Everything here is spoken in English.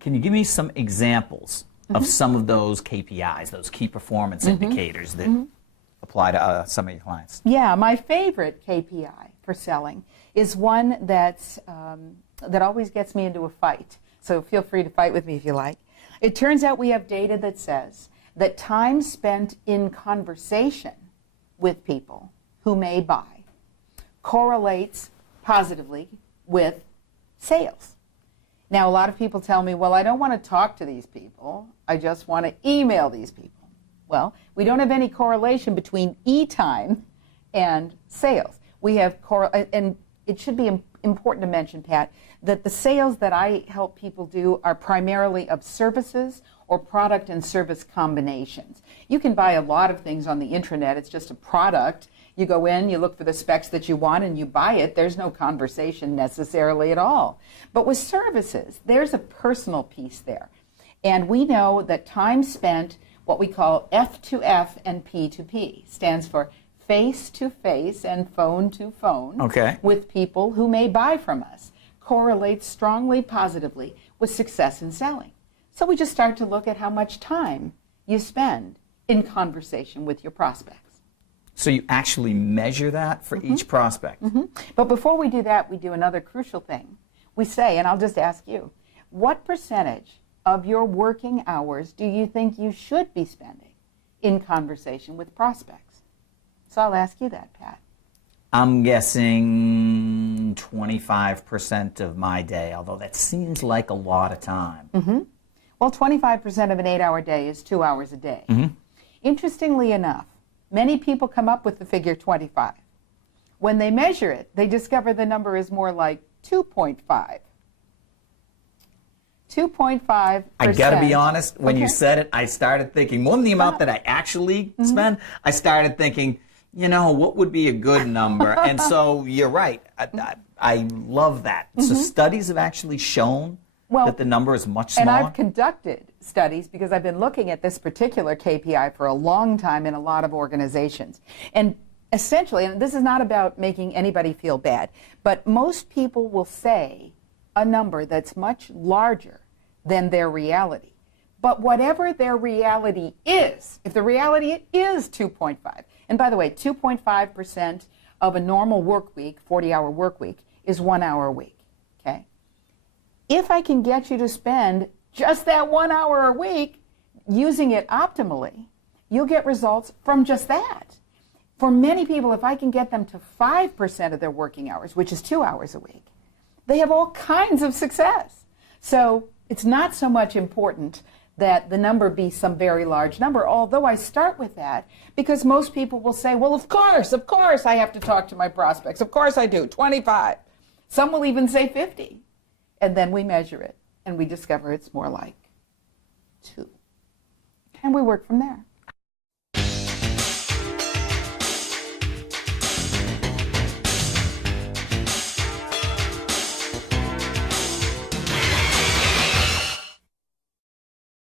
Can you give me some examples of some of those KPIs, those key performance indicators that apply to some of your clients? Yeah, my favorite KPI for selling is one that's, that always gets me into a fight. So feel free to fight with me if you like. It turns out we have data that says that time spent in conversation with people who may buy correlates positively with sales. Now, a lot of people tell me, well, I don't want to talk to these people. I just want to email these people. Well, we don't have any correlation between e-time and sales. We have, and it should be important to mention, Pat, that the sales that I help people do are primarily of services or product and service combinations. You can buy a lot of things on the intranet. It's just a product. You go in, you look for the specs that you want, and you buy it. There's no conversation necessarily at all. But with services, there's a personal piece there. And we know that time spent, what we call F2F and P2P, stands for face-to-face and phone-to-phone, with people who may buy from us, correlates strongly positively with success in selling. So we just start to look at how much time you spend in conversation with your prospects. So you actually measure that for each prospect? But before we do that, we do another crucial thing. We say, and I'll just ask you, what percentage of your working hours do you think you should be spending in conversation with prospects? So I'll ask you that, Pat. I'm guessing 25% of my day, although that seems like a lot of time. Well, 25% of an 8-hour day is 2 hours a day. Interestingly enough, many people come up with the figure 25. When they measure it, they discover the number is more like 2.5. 2.5%. I got to be honest, when you said it, I started thinking, more than the amount that I actually spend, I started thinking, you know, what would be a good number? And so you're right. I love that. So studies have actually shown that the number is much smaller? And I've conducted studies because I've been looking at this particular KPI for a long time in a lot of organizations. And essentially, and this is not about making anybody feel bad, but most people will say a number that's much larger than their reality. But whatever their reality is, if the reality is 2.5, and by the way, 2.5% of a normal work week, 40-hour work week, is 1 hour a week, okay? If I can get you to spend just that 1 hour a week using it optimally, you'll get results from just that. For many people, if I can get them to 5% of their working hours, which is 2 hours a week, they have all kinds of success. So it's not so much important that the number be some very large number, although I start with that because most people will say, well, of course I have to talk to my prospects. Of course I do, 25. Some will even say 50. And then we measure it, and we discover it's more like 2. And we work from there.